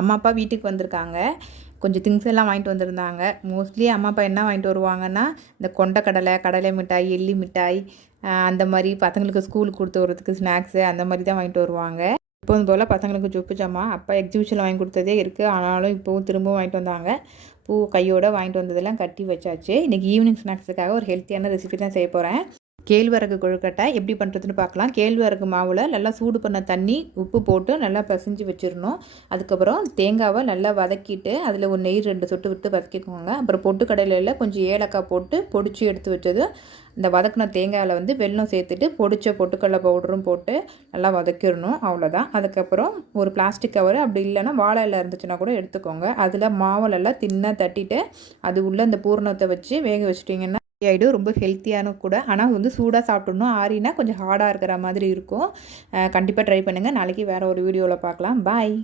அம்மா அப்பா வீட்டுக்கு வந்திருக்காங்க. கொஞ்சம் திங்ஸ் எல்லாம் வாங்கிட்டு வந்திருந்தாங்க. மோஸ்ட்லி அம்மா அப்பா என்ன வாங்கிட்டு வருவாங்கன்னா, இந்த கொண்டக்கடலை, கடலை மிட்டாய், எள்ளி மிட்டாய், அந்த மாதிரி பசங்களுக்கு ஸ்கூலுக்கு கொடுத்து வரதுக்கு ஸ்நாக்ஸு அந்த மாதிரி தான் வாங்கிட்டு வருவாங்க. எப்போதும் போல் பசங்களுக்கு சொப்பு ஜாமா அப்பா எக்ஸிபிஷனில் வாங்கி கொடுத்ததே இருக்குது. ஆனாலும் இப்போவும் திரும்பவும் வாங்கிட்டு வந்தாங்க. பூ கையோடு வாங்கிட்டு வந்ததெல்லாம் கட்டி வச்சாச்சு. இன்றைக்கி ஈவினிங் ஸ்நாக்ஸுக்காக ஒரு ஹெல்த்தியான ரெசிபி தான் செய்ய போகிறேன். கேழ்வரகு கொழுக்கட்டை எப்படி பண்ணுறதுன்னு பார்க்கலாம். கேழ்வரகு மாவில் நல்லா சூடு பண்ண தண்ணி உப்பு போட்டு நல்லா பிசைஞ்சு வச்சிடணும். அதுக்கப்புறம் தேங்காவை நல்லா வதக்கிட்டு அதில் ஒரு நெய் 2 சொட்டு விட்டு வதக்கிக்கோங்க. அப்புறம் பொட்டுக்கடலையில் கொஞ்சம் ஏலக்காய் போட்டு பொடிச்சு எடுத்து வச்சது இந்த வதக்கின தேங்காயில் வந்து வெல்லம் சேர்த்துட்டு பொடிச்ச பொட்டுக்கடலை பவுடரும் போட்டு நல்லா வதக்கிடணும். அவ்வளோதான். அதுக்கப்புறம் ஒரு பிளாஸ்டிக் கவர் அப்படி இல்லைன்னா வாழை இலை இருந்துச்சுன்னா கூட எடுத்துக்கோங்க. அதில் மாவுலெல்லாம் தின்னாக தட்டிட்டு அது உள்ளே இந்த பூரணத்தை வச்சு வேக வச்சுட்டிங்கன்னா ஆகிடும். ரொம்ப ஹெல்த்தியான கூட. ஆனால் வந்து சூடாக சாப்பிட்ணும். ஆறினா கொஞ்சம் ஹார்டாக இருக்கிற மாதிரி இருக்கும். கண்டிப்பாக ட்ரை பண்ணுங்கள். நாளைக்கு வேறு ஒரு வீடியோவில் பார்க்கலாம். பாய்.